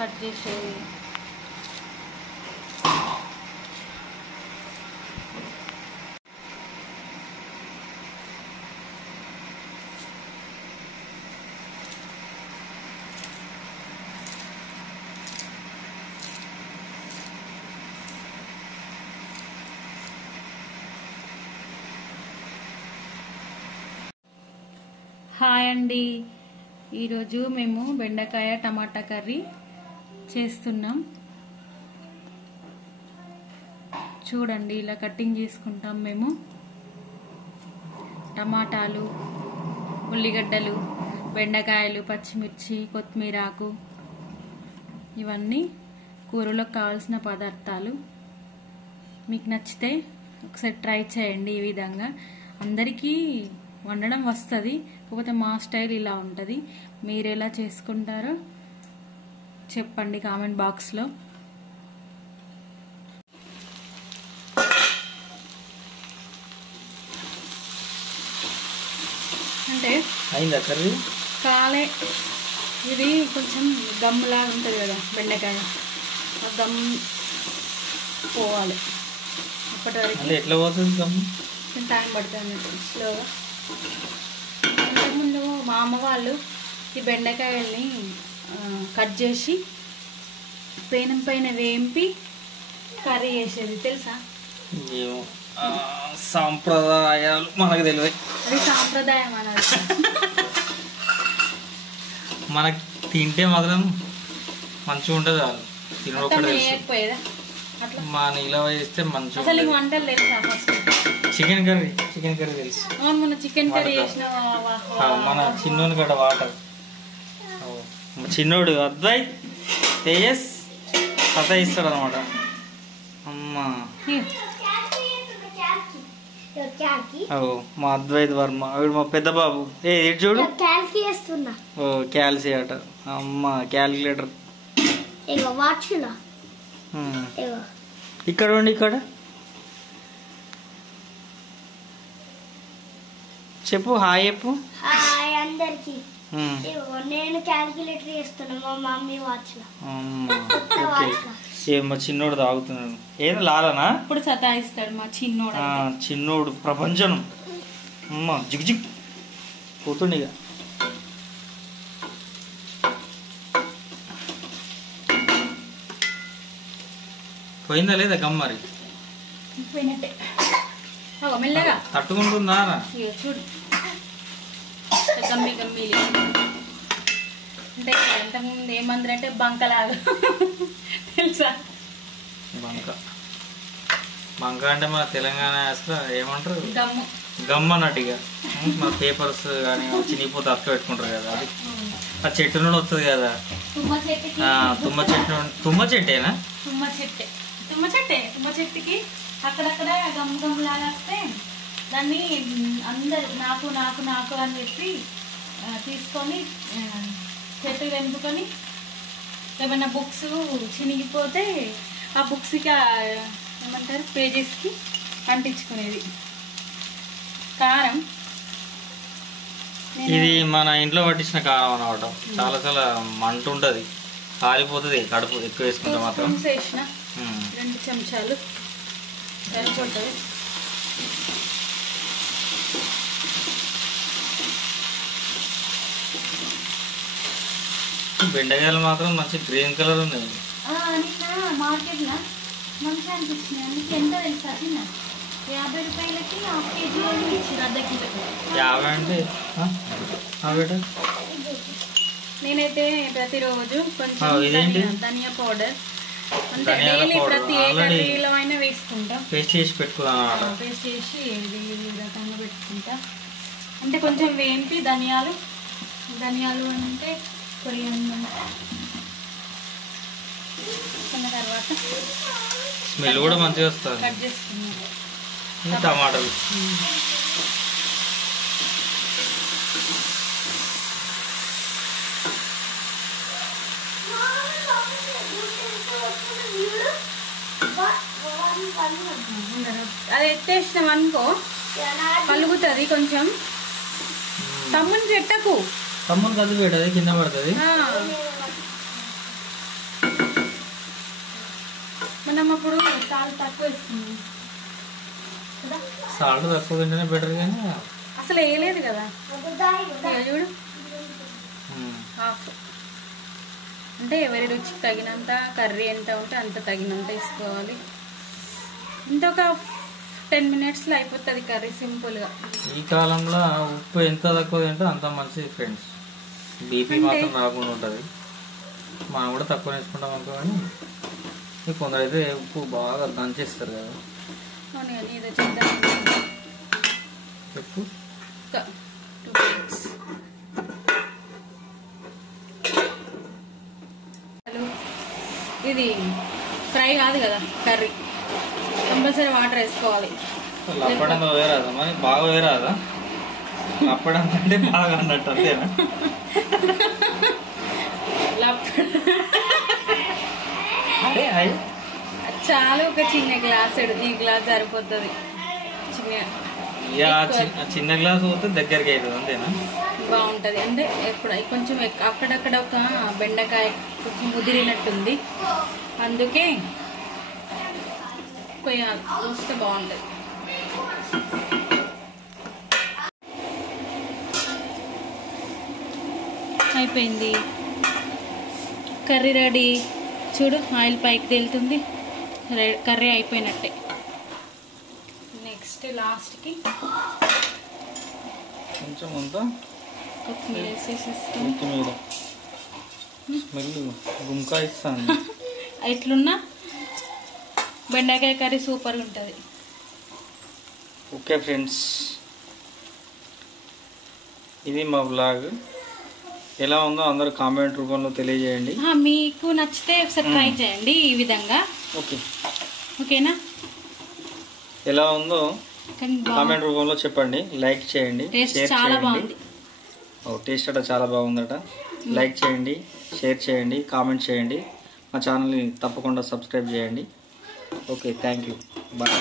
Cut చేసేది. Hi అండి, ఈరోజు మేము బెండకాయ టమాటా కర్రీ చేస్తున్నాం. చూడండి, ఇలా కటింగ్ చేసుకుంటాం మేము. టమాటాలు, ఉల్లిగడ్డలు, బెండకాయలు, పచ్చిమిర్చి, కొత్తిమీర ఆకు, ఇవన్నీ కూరలోకి కావాల్సిన పదార్థాలు. మీకు నచ్చితే ఒకసారి ట్రై చేయండి. ఈ విధంగా అందరికీ వండడం వస్తుంది, కాకపోతే మా స్టైల్ ఇలా ఉంటుంది. మీరు ఎలా చేసుకుంటారో చెప్పండి కామెంట్ బాక్స్లో. అంటే కర్రీ కాలే, ఇది కొంచెం గమ్ములా ఉంటుంది కదా బెండకాయ, ఆ గమ్ పోవాలి. అప్పటి వరకు ఎట్లా పోతుంది గమ్ము? టైం పడుతుంది స్లోగా. ఇంతకుముందు మా అమ్మ వాళ్ళు ఈ బెండకాయల్ని కట్ చేసి పేనం పైన వేంపి కర్రీ చేసేది, తెలుసా? సాంప్రదాయాలు మనకు తెలియదు. అది సాంప్రదాయం అన్నది. మనకి తింటే మాత్రం మంచిగా ఉంటుంది. వాళ్ళు తినకపోయేదా అట్లా? మా నీళ్ళ వేస్తే మంచిగా. అసలు నీకు వంటలు తెలుసా? ఫస్ట్ చికెన్ కర్రీ తెలుసు. మొన్న చికెన్ కర్రీ చేసిన మన చిన్నోని గడ వాటర్. చిన్నోడు అద్వైత్ తేజస్ కథ ఇస్తాడు అనమాట. అమ్మా మా అద్వైత్ వర్మ, ఆవిడ మా పెద్ద బాబు. ఇటు చూడు, క్యాల్సి అట. అమ్మా క్యాల్కులేటర్ ఇక్కడ ఉండి. ఇక్కడ చెప్పు, హాయ్ చెప్పు. హాయ్ అందరికి. నేను క్యాల్కులేటర్ చేస్తున్నా మా మమ్మీ వాచ్ లో. మా చిన్నోడు తాగుతున్నాడు. ఏదో లాలనా ఇప్పుడు సతాయిస్తాడు మా చిన్నోడు. చిన్నోడు ప్రపంచం. అమ్మ జిగ్ జిగ్ పోతుండే. ఇక పోయిందా లేదా గమ్మరి? పోయినట్టే. మెల్లగా తట్టుకుంటుందా? చూడు, గమ్మి గమ్మి అంటే ఇంతకుముందు ఏమందరంటే బంకలాగా, తెలుసా? బంక అంటే మన తెలంగాణ అసలు ఏమంటారు, గమ్ము. గమ్మ అన్నట్టుగా. మన పేపర్స్ కానీ చినిగిపోతే అక్క పెట్టుకుంటారు కదా, అది ఆ చెట్టు నుండి వస్తుంది కదా. తుమ్మ చెట్టేనా? తుమ్మ చెట్టుకి అక్కడక్కడ గమ్ము గమ్ము లాగా వస్తే దాన్ని అందరు నాకు నాకు నాకు అని చెప్పి తీసుకొని చెట్టు వెంపుకొని ఏమైనా బుక్స్ చినిగిపోతే ఆ బుక్స్కి ఏమంటారు పేజెస్కి అంటించుకునేది. కారం ఇది మన ఇంట్లో పట్టించిన కారం అన్నమాట. చాలా చాలా మంట ఉంటుంది, కాలిపోతుంది కడుపు ఎక్కువ వేసుకుంటే మాత్రం. వేసిన 2 చెంచాలు సరిపోతుంది. బెండకాయలు మాత్రం మంచి గ్రీన్ కలర్ ఉన్నాయి. నిన్న మార్కెట్లో మంచిగా అనిపించినాయి. అందుకే ఎంత తెలుసా? నిన్న 50 రూపాయలకి ½ కేజీ ఇచ్చారు, అర్ధ కిలో. 50 అంటే నేనైతే ప్రతిరోజు కొంచెం ధనియా పౌడర్ అంటే డైలీ ప్రతి ఏ కర్రీలో అయినా వేసుకుంటా. పేస్ట్ చేసి పెట్టుకున్నాను. పేస్ట్ చేసి ఈ రకంగా పెట్టుకుంటా. అంటే కొంచెం వేంపి ధనియాలు అంటే కొరియండి తర్వాత స్మెల్ కూడా మంచిగా వస్తుంది. కట్ చేసుకున్నాం టమాటాలు. అది ఎత్తేసినాం అనుకో పలుగుతుంది కొంచెం. తమ్ముని పెట్టకు, తమ్ముని కదిలి పెట్టదు, కింద పడుతుంది. మనం అప్పుడు సాల్ట్ తక్కువ వేసుకున్నాం కదా, సాల్ట్ తక్కువ తింటేనే బెటర్ కానీ అసలు వేయలేదు కదా. ఇక చూడు హాఫ్, అంటే ఎవరి రుచికి తగినంత, కర్రీ ఎంత ఉంటే అంత తగినంత వేసుకోవాలి. ఇంత ఒక 10 minutesలో అయిపోతుంది కర్రీ సింపుల్గా. ఈ కాలంలో ఉప్పు ఎంత తక్కువ తింటే అంత మంచిది ఫ్రెండ్స్. బీపీ మాత్రం రాకుండా ఉంటుంది. మనం కూడా తక్కువ వేసుకుంటాం అనుకో, కానీ కొందరు అయితే ఉప్పు బాగా దంచేస్తారు కదా. అవును కానీ ఏదో చేద్దాం చెప్పు. 2 plates. ఇది ఫ్రై కాదు కదా కర్రీ, కంపల్సరీ వాటర్ వేసుకోవాలి. లప్పడంలో వేరాదా మరి? బాగా వేరాదా? లప్పడం అంటే బాగా అన్నట్టు అంతేనా? అదే చాలా ఒక చిన్న గ్లాస్, ఈ గ్లాస్ సరిపోతుంది. చిన్న గ్లాస్ పోతే దగ్గరికి అవుతుంది అంతేనా? బాగుంటది. అంటే ఎప్పుడు కొంచెం అక్కడక్కడ ఒక బెండకాయ కొంచెం ముదిరినట్టుంది, అందుకే పోయాలి, చూస్తే బాగుంటది. అయిపోయింది కర్రీ రెడీ. చూడు ఆయిల్ పైకి తేలుతుంది, కర్రీ అయిపోయినట్టే. నెక్స్ట్ లాస్ట్కి కొంచెం అంతా కొత్తిమీర వేసేసిస్తాం. కొత్తిమీర స్మెల్ గుంకాయిస్తాను. ఎట్లున్నా బెండకాయ కర్రీ సూపర్గా ఉంటుంది. ఓకే ఫ్రెండ్స్, ఇది మా వ్లాగ్. ఎలా ఉందో అందరూ కామెంట్ రూపంలో తెలియజేయండి. మీకు నచ్చితే ఒకసారి ట్రై చేయండి ఈ విధంగా. ఓకే, ఓకేనా? ఎలా ఉందో కామెంట్ రూపంలో చెప్పండి. లైక్ చేయండి, షేర్ చేయండి. టేస్ట్ అట చాలా బాగుందట. లైక్ చేయండి, షేర్ చేయండి, కామెంట్ చేయండి. మా ఛానల్ని తప్పకుండా సబ్స్క్రైబ్ చేయండి. Okay, thank you, bye.